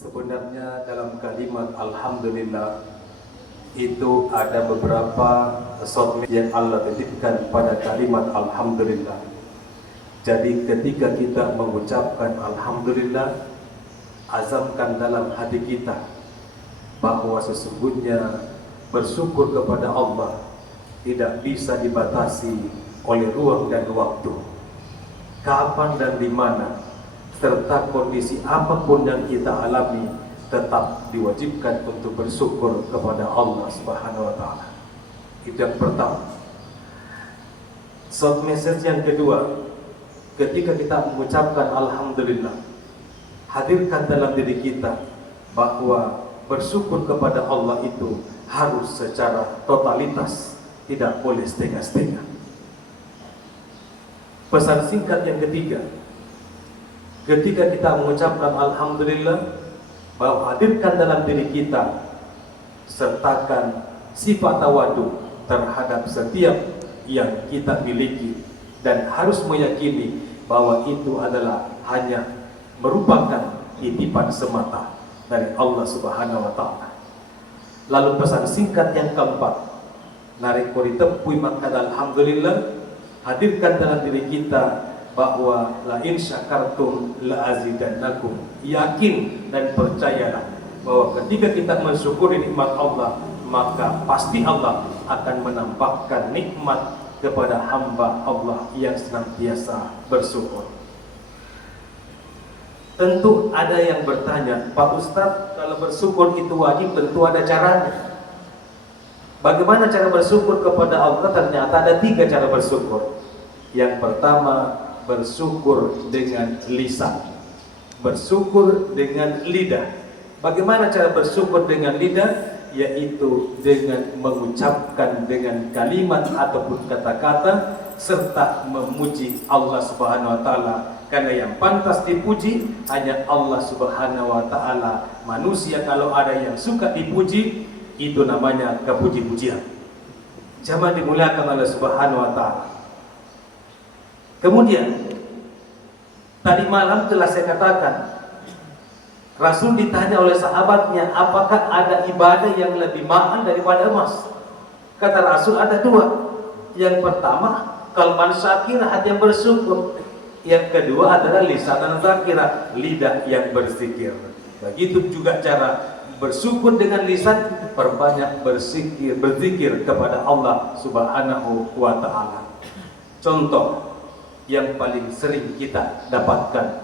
Sebenarnya dalam kalimat Alhamdulillah itu ada beberapa sotme yang Allah titipkan pada kalimat Alhamdulillah. Jadi ketika kita mengucapkan Alhamdulillah, azamkan dalam hati kita bahwa sesungguhnya bersyukur kepada Allah tidak bisa dibatasi oleh ruang dan waktu, kapan dan di mana, serta kondisi apapun yang kita alami, tetap diwajibkan untuk bersyukur kepada Allah Subhanahu wa Ta'ala. Itu yang pertama. Short message yang kedua, ketika kita mengucapkan Alhamdulillah, hadirkan dalam diri kita bahwa bersyukur kepada Allah itu harus secara totalitas, tidak boleh setengah-setengah. Pesan singkat yang ketiga, ketika kita mengucapkan Alhamdulillah, bahwa hadirkan dalam diri kita, sertakan sifat tawadu terhadap setiap yang kita miliki, dan harus meyakini bahwa itu adalah hanya merupakan titipan semata dari Allah Subhanahu wa Ta'ala. Lalu pesan singkat yang keempat, narik kori tempui maka Alhamdulillah, hadirkan dalam diri kita bahwa la in syakartum la azidannakum. Yakin dan percayalah bahwa ketika kita mensyukuri nikmat Allah, maka pasti Allah akan menampakkan nikmat kepada hamba Allah yang senantiasa bersyukur. Tentu ada yang bertanya, Pak Ustadz, kalau bersyukur itu wajib, tentu ada caranya. Bagaimana cara bersyukur kepada Allah? Ternyata ada 3 cara bersyukur. Yang pertama, bersyukur dengan lisan, bersyukur dengan lidah. Bagaimana cara bersyukur dengan lidah? Yaitu dengan mengucapkan dengan kalimat ataupun kata-kata serta memuji Allah Subhanahu wa Ta'ala, karena yang pantas dipuji hanya Allah Subhanahu wa Ta'ala. Manusia kalau ada yang suka dipuji, itu namanya kepuji-pujian. Jangan dimuliakan oleh Subhanahu wa Ta'ala. Kemudian tadi malam telah saya katakan, Rasul ditanya oleh sahabatnya, apakah ada ibadah yang lebih mahal daripada emas? Kata Rasul, ada 2. Yang pertama, qalban syakira, hati yang bersyukur. Yang kedua adalah lisanan zakira, lidah yang berzikir. Begitu juga cara bersyukur dengan lisan, perbanyak berzikir kepada Allah Subhanahu wa Ta'ala. Contoh yang paling sering kita dapatkan,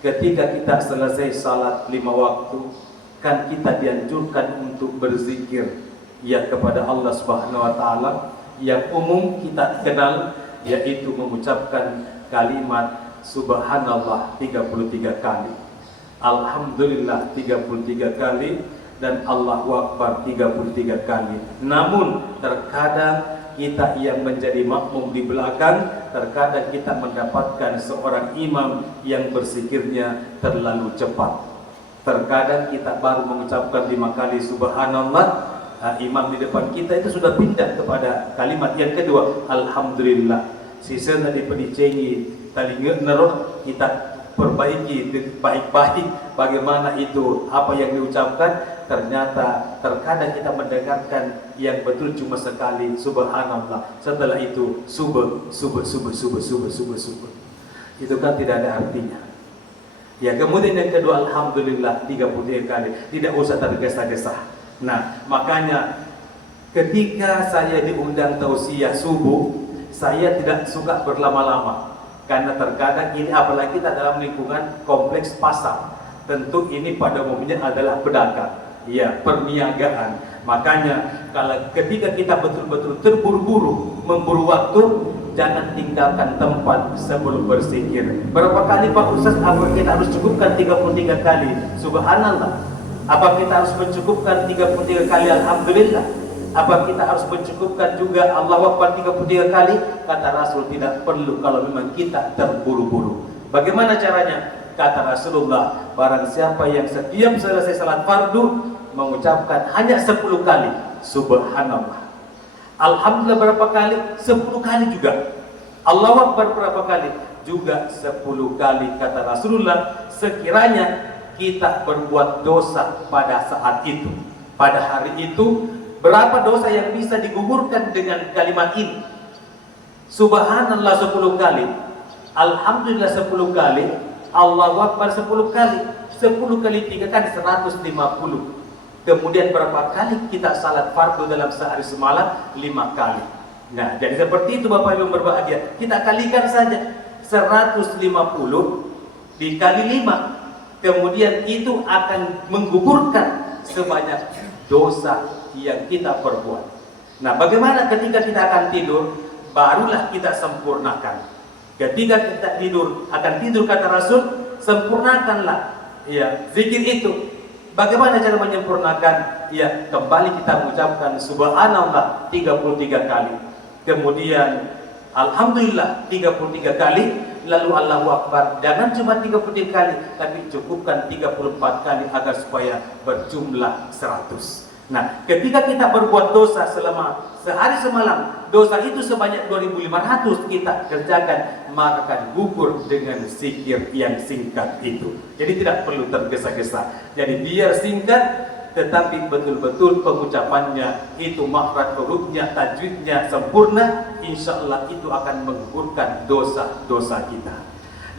ketika kita selesai salat 5 waktu, kan kita dianjurkan untuk berzikir ya kepada Allah Subhanahu wa Ta'ala. Yang umum kita kenal yaitu mengucapkan kalimat Subhanallah 33 kali, Alhamdulillah 33 kali, dan Allahu Akbar 33 kali. Namun terkadang kita yang menjadi makmum di belakang, terkadang kita mendapatkan seorang imam yang berzikirnya terlalu cepat. Terkadang kita baru mengucapkan 5 kali Subhanallah, imam di depan kita itu sudah pindah kepada kalimat yang kedua, Alhamdulillah. Sisa tadi pedicengi tadi nerok, kita perbaiki baik-baik bagaimana itu apa yang diucapkan. Ternyata terkadang kita mendengarkan yang betul cuma sekali Subhanallah, setelah itu subh. Itu kan tidak ada artinya. Ya, kemudian yang kedua Alhamdulillah 33 kali, tidak usah tergesa-gesa. Nah, makanya ketika saya diundang tausiah subuh, saya tidak suka berlama-lama, karena terkadang ini apalagi kita dalam lingkungan kompleks pasar, tentu ini pada umumnya adalah pedagang, ya, perniagaan. Makanya kalau ketika kita betul-betul terburu-buru memburu waktu, jangan tinggalkan tempat sebelum berzikir. Berapa kali Pak Ustaz? Apa kita harus cukupkan 33 kali Subhanallah? Apa kita harus mencukupkan 33 kali Alhamdulillah? Apa kita harus mencukupkan juga Allahu Akbar 33 kali? Kata Rasul, tidak perlu kalau memang kita terburu-buru. Bagaimana caranya? Kata Rasulullah, barang siapa yang setiap selesai salat fardu mengucapkan hanya 10 kali Subhanallah, Alhamdulillah berapa kali? 10 kali juga. Allahu Akbar berapa kali? Juga 10 kali. Kata Rasulullah, sekiranya kita berbuat dosa pada saat itu, pada hari itu, berapa dosa yang bisa digugurkan dengan kalimat ini? Subhanallah 10 kali, Alhamdulillah 10 kali, Allahu Akbar 10 kali. 10 kali 3 kan 150. Kemudian berapa kali kita salat fardu dalam sehari semalam? 5 kali. Nah, jadi seperti itu Bapak Ibu berbahagia. Kita kalikan saja 150 dikali 5. Kemudian itu akan menggugurkan sebanyak dosa yang kita perbuat. Nah, bagaimana ketika kita akan tidur? Barulah kita sempurnakan. Ketika kita tidur, akan tidur kata Rasul, sempurnakanlah ya zikir itu. Bagaimana cara menyempurnakan? Ya, kembali kita mengucapkan subhanallah 33 kali. Kemudian alhamdulillah 33 kali, lalu Allahu Akbar. Jangan cuma 33 kali, tapi cukupkan 34 kali agar supaya berjumlah 100. Nah, ketika kita berbuat dosa selama sehari semalam, dosa itu sebanyak 2500 kita kerjakan, maka akan gugur dengan zikir yang singkat itu. Jadi tidak perlu tergesa-gesa. Jadi biar singkat, tetapi betul-betul pengucapannya itu makhraj hurufnya, tajwidnya sempurna, insya Allah itu akan menggugurkan dosa-dosa kita.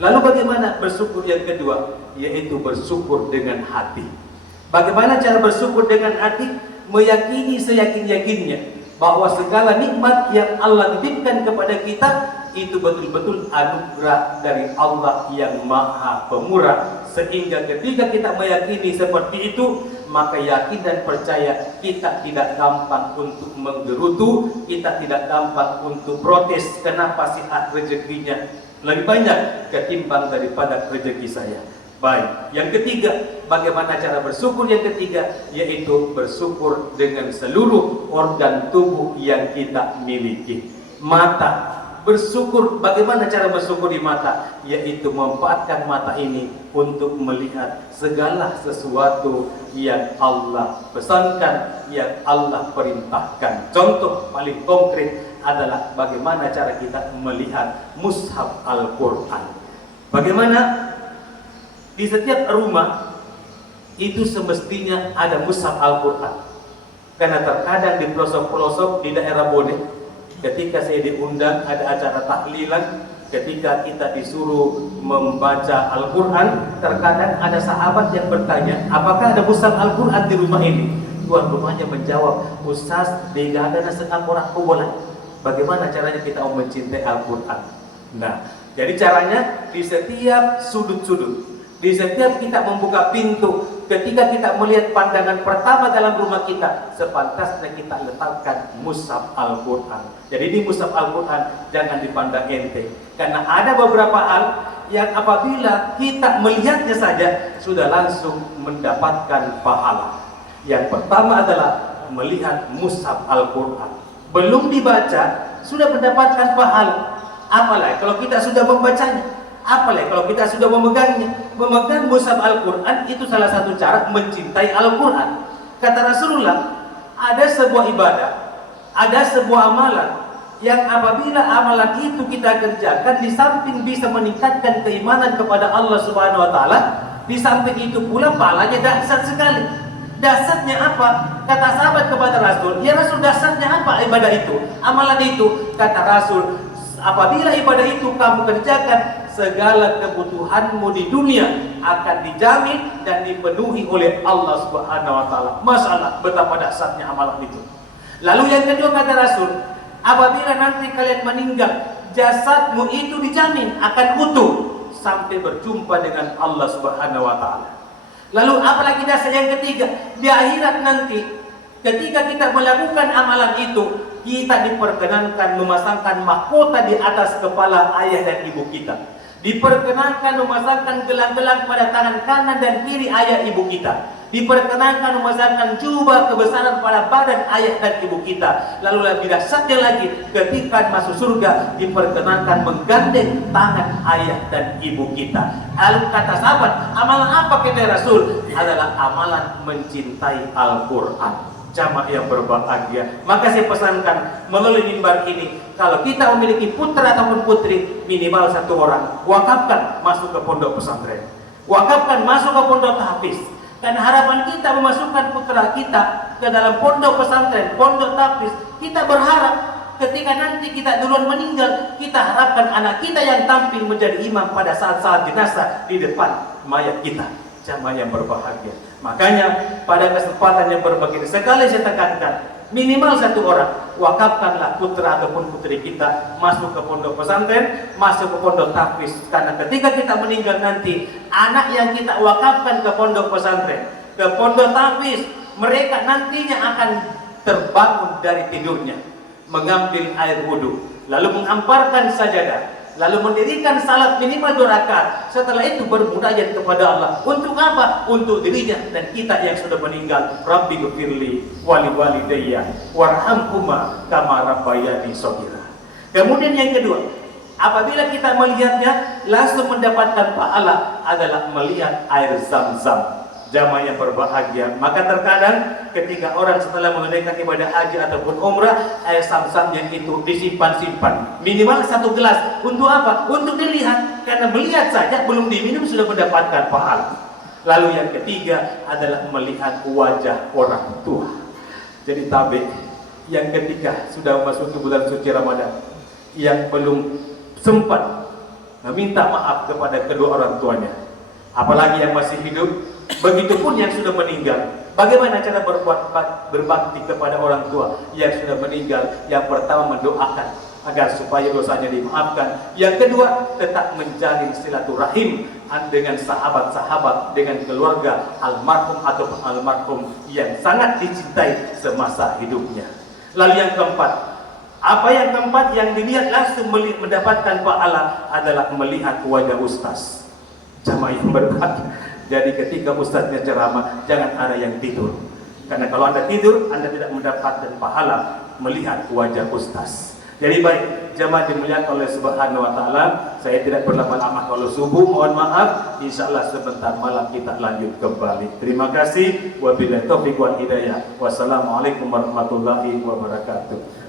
Lalu bagaimana bersyukur yang kedua? Yaitu bersyukur dengan hati. Bagaimana cara bersyukur dengan hati? Meyakini seyakin-yakinnya bahwa segala nikmat yang Allah titipkan kepada kita itu betul-betul anugerah dari Allah yang Maha Pemurah. Sehingga ketika kita meyakini seperti itu, maka yakin dan percaya kita tidak gampang untuk menggerutu, kita tidak gampang untuk protes. Kenapa sih rezekinya lebih banyak ketimbang daripada rezeki saya? Baik, yang ketiga, bagaimana cara bersyukur yang ketiga? Yaitu bersyukur dengan seluruh organ tubuh yang kita miliki. Mata, bersyukur, bagaimana cara bersyukur di mata? Yaitu memanfaatkan mata ini untuk melihat segala sesuatu yang Allah pesankan, yang Allah perintahkan. Contoh paling konkret adalah bagaimana cara kita melihat mushaf Al-Quran. Bagaimana? Di setiap rumah itu semestinya ada mushaf Al-Quran. Karena terkadang di pelosok-pelosok di daerah Bone, ketika saya diundang ada acara tahlilan, ketika kita disuruh membaca Al-Quran, terkadang ada sahabat yang bertanya, apakah ada mushaf Al-Quran di rumah ini? Tuan rumahnya menjawab, Ustaz, digagana setengah orang kubulan. Bagaimana caranya kita mencintai Al-Quran? Nah, jadi caranya di setiap sudut-sudut, di setiap kita membuka pintu, ketika kita melihat pandangan pertama dalam rumah kita, sepantasnya kita letakkan mushaf Al-Quran. Jadi di mushaf Al-Quran jangan dipandang ente, karena ada beberapa hal yang apabila kita melihatnya saja sudah langsung mendapatkan pahala. Yang pertama adalah melihat mushaf Al-Quran, belum dibaca sudah mendapatkan pahala. Apalagi kalau kita sudah membacanya, apalagi kalau kita sudah memegangnya. Memegang mushaf Al-Quran itu salah satu cara mencintai Al-Quran. Kata Rasulullah, ada sebuah ibadah, ada sebuah amalan yang apabila amalan itu kita kerjakan, di samping bisa meningkatkan keimanan kepada Allah Subhanahu wa taala, di samping itu pula pahalanya dahsyat sekali. Dasarnya apa? Kata sahabat kepada Rasul, ya Rasul, dasarnya apa ibadah itu? Amalan itu, kata Rasul, apabila ibadah itu kamu kerjakan, segala kebutuhanmu di dunia akan dijamin dan dipenuhi oleh Allah Subhanahu wa taala. Masalah betapa dahsyatnya amalan itu. Lalu yang kedua kata Rasul, apabila nanti kalian meninggal, jasadmu itu dijamin akan utuh sampai berjumpa dengan Allah Subhanahu wa taala. Lalu apalagi dasar yang ketiga, di akhirat nanti ketika kita melakukan amalan itu, kita diperkenankan memasangkan mahkota di atas kepala ayah dan ibu kita. Diperkenankan memasangkan gelang-gelang pada tangan kanan dan kiri ayah ibu kita. Diperkenankan memasangkan jubah kebesaran pada badan ayah dan ibu kita. Lalu lebih dahsyatnya lagi, ketika masuk surga diperkenankan menggandeng tangan ayah dan ibu kita. Lalu kata sahabat, amalan apa kata Rasul? Adalah amalan mencintai Al-Quran. Jamaah yang berbahagia, maka saya pesankan melalui mimbar ini, kalau kita memiliki putra ataupun putri, minimal 1 orang wakafkan masuk ke pondok pesantren. Wakafkan masuk ke pondok tahfiz. Dan harapan kita memasukkan putra kita ke dalam pondok pesantren, pondok tahfiz, kita berharap ketika nanti kita duluan meninggal, kita harapkan anak kita yang tampil menjadi imam pada saat-saat jenazah di depan mayat kita. Jamaah yang berbahagia. Makanya pada kesempatan yang berbahagia sekali saya tekankan, minimal satu orang, wakafkanlah putra ataupun putri kita masuk ke pondok pesantren, masuk ke pondok tahfiz. Karena ketika kita meninggal nanti, anak yang kita wakafkan ke pondok pesantren, ke pondok tahfiz, mereka nantinya akan terbangun dari tidurnya, mengambil air wudhu, lalu menghamparkan sajadah, lalu mendirikan salat minimal 2 rakaat. Setelah itu bermunajat kepada Allah. Untuk apa? Untuk dirinya dan kita yang sudah meninggal. Rabbi ghfirli wali walidayya warhamhuma kama rabbayani shaghira. Kemudian yang kedua, apabila kita melihatnya langsung mendapatkan pahala adalah melihat air Zam-Zam. Jamaah yang berbahagia, maka terkadang ketika orang setelah menunaikan ibadah haji ataupun umrah, air Zam-Zam yang itu disimpan-simpan minimal 1 gelas. Untuk apa? Untuk dilihat, karena melihat saja belum diminum sudah mendapatkan pahala. Lalu yang ketiga adalah melihat wajah orang tua. Jadi tabik yang ketika sudah masuk ke bulan suci Ramadan, yang belum sempat meminta maaf kepada kedua orang tuanya, apalagi yang masih hidup, begitupun yang sudah meninggal. Bagaimana cara berbakti kepada orang tua yang sudah meninggal? Yang pertama, mendoakan agar supaya dosanya dimaafkan. Yang kedua, tetap menjalin silaturahim dengan sahabat-sahabat, dengan keluarga almarhum atau almarhum yang sangat dicintai semasa hidupnya. Lalu yang keempat, apa yang keempat yang dilihat langsung mendapatkan pahala adalah melihat wajah ustaz. Jamaah yang berbahagia. Jadi ketika ustaznya ceramah, jangan ada yang tidur. Karena kalau Anda tidur, Anda tidak mendapatkan pahala melihat wajah ustaz. Jadi baik, jamaah dimuliakan oleh Subhanahu wa taala, saya tidak berlama-lama kalau subuh, mohon maaf. Insyaallah sebentar malam kita lanjut kembali. Terima kasih. Wabillahi taufiq wal hidayah. Wassalamualaikum warahmatullahi wabarakatuh.